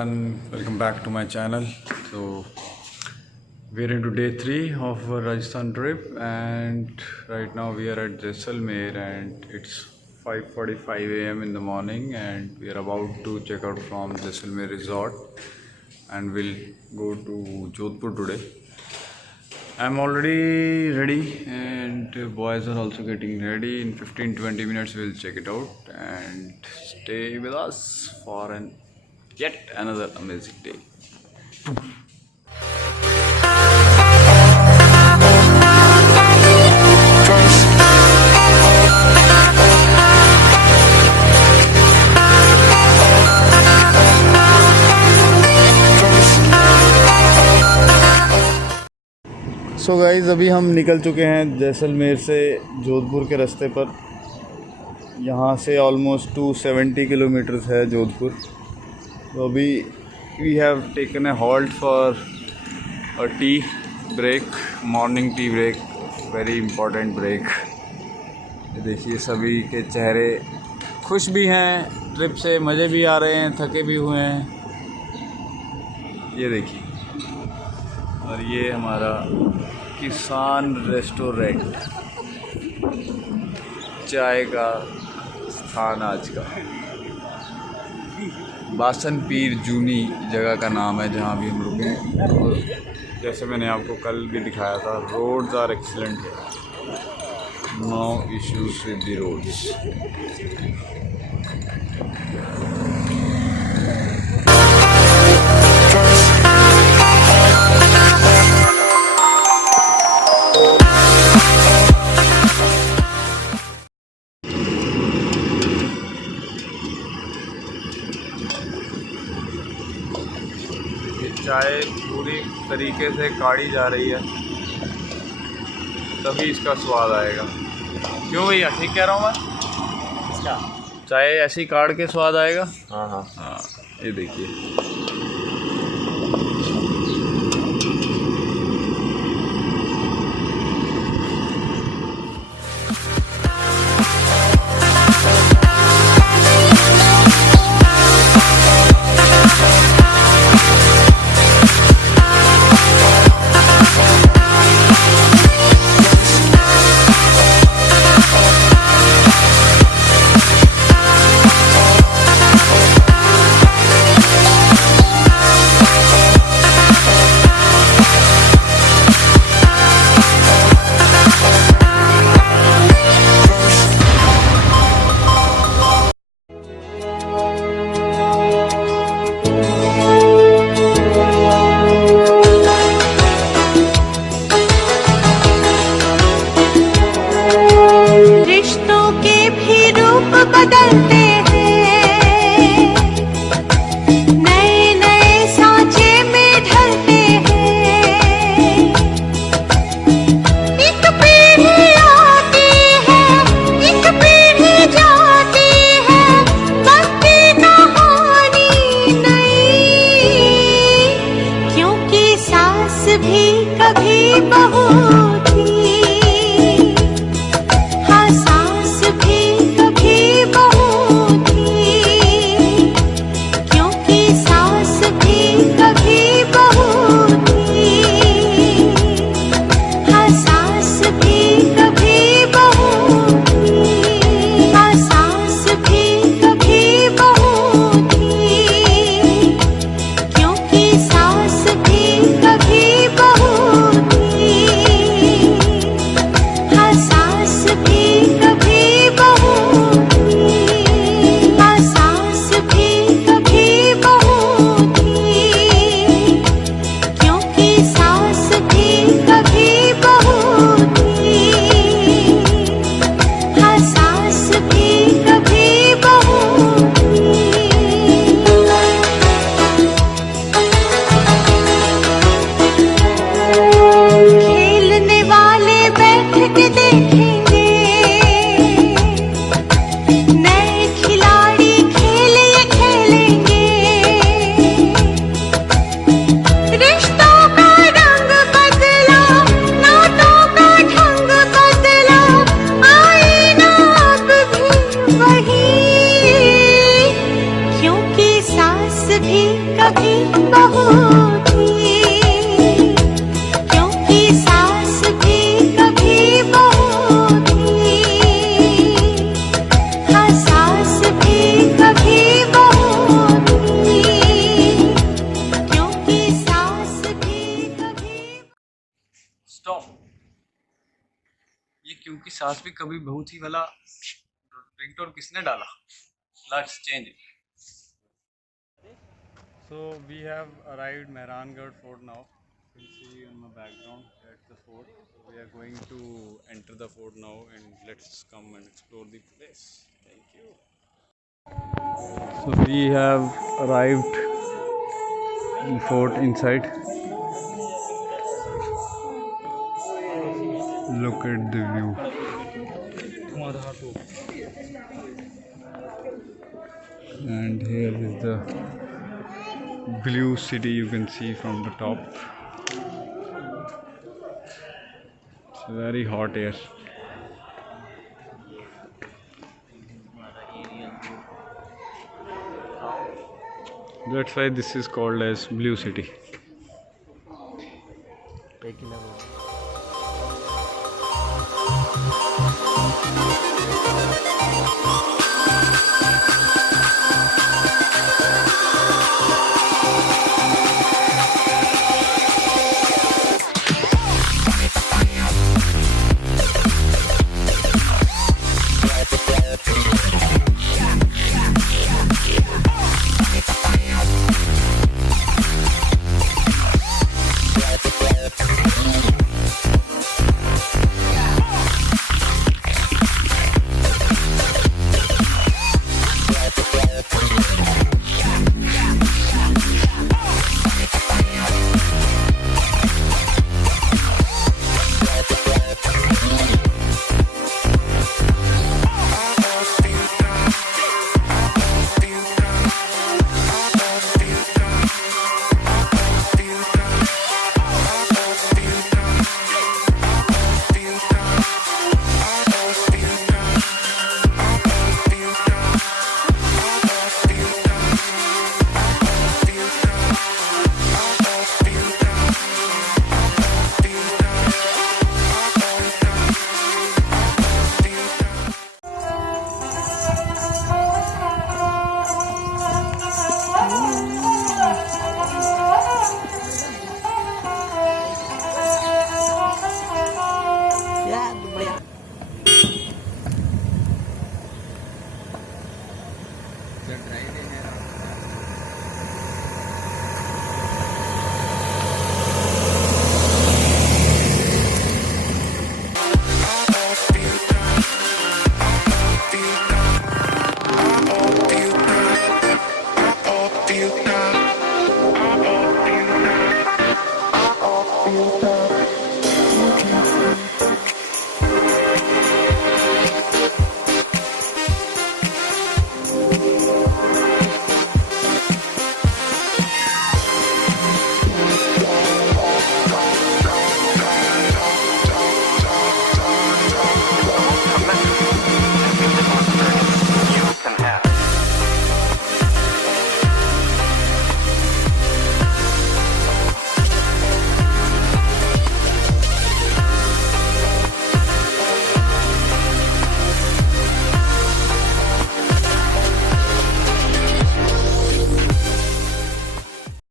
everyone, welcome back to my channel. So we're into day 3 of our Rajasthan trip, and right now we are at Jaisalmer and it's 5:45 a.m. in the morning, and we are about to check out from Jaisalmer resort and we'll go to Jodhpur today. I'm already ready and boys are also getting ready. In 15-20 minutes we'll check it out, and stay with us for yet another amazing day. So guys, अभी हम निकल चुके हैं जैसलमेर से जोधपुर के रास्ते पर। यहाँ से ऑलमोस्ट 270 किलोमीटर्स है जोधपुर। तो अभी we have taken a halt for a tea break, morning tea break, very important break. देखिए सभी के चेहरे खुश भी हैं, ट्रिप से मज़े भी आ रहे हैं, थके भी हुए हैं। ये देखिए, और ये हमारा किसान रेस्टोरेंट, चाय का स्थान आज का। बासन पीर जूनी जगह का नाम है जहाँ भी हम रुके हैं। और जैसे मैंने आपको कल भी दिखाया था, रोड्स आर एक्सीलेंट है, no issues with the roads. चाय पूरी तरीके से काढ़ी जा रही है, तभी इसका स्वाद आएगा। क्यों भैया, ठीक कह रहा हूँ मैं? इसका चाय ऐसी काढ़ के स्वाद आएगा। हाँ, ये देखिए। भी कभी बहू थी, हाँ सास भी कभी बहू थी, क्योंकि सास भी कभी बहू थी, हाँ सास भी कभी बहू थी, हाँ सास भी कभी बहू थी, क्योंकि सास भी कभी बहू थी। कभी बहू थी, क्योंकि सास भी कभी बहू थी। हाँ, सास भी कभी बहू थी, क्योंकि सास भी कभी। स्टॉप। ये क्योंकि सास भी कभी बहू थी वाला रिंगटोन किसने डाला? Let's change it. So we have arrived Mehrangarh Fort now. You can see on my background that's the fort. We are going to enter the fort now and let's come and explore the place. Thank you. So we have arrived in fort inside. Look at the view. And here is the blue city you can see from the top. It's very hot here. That's why this is called as blue city.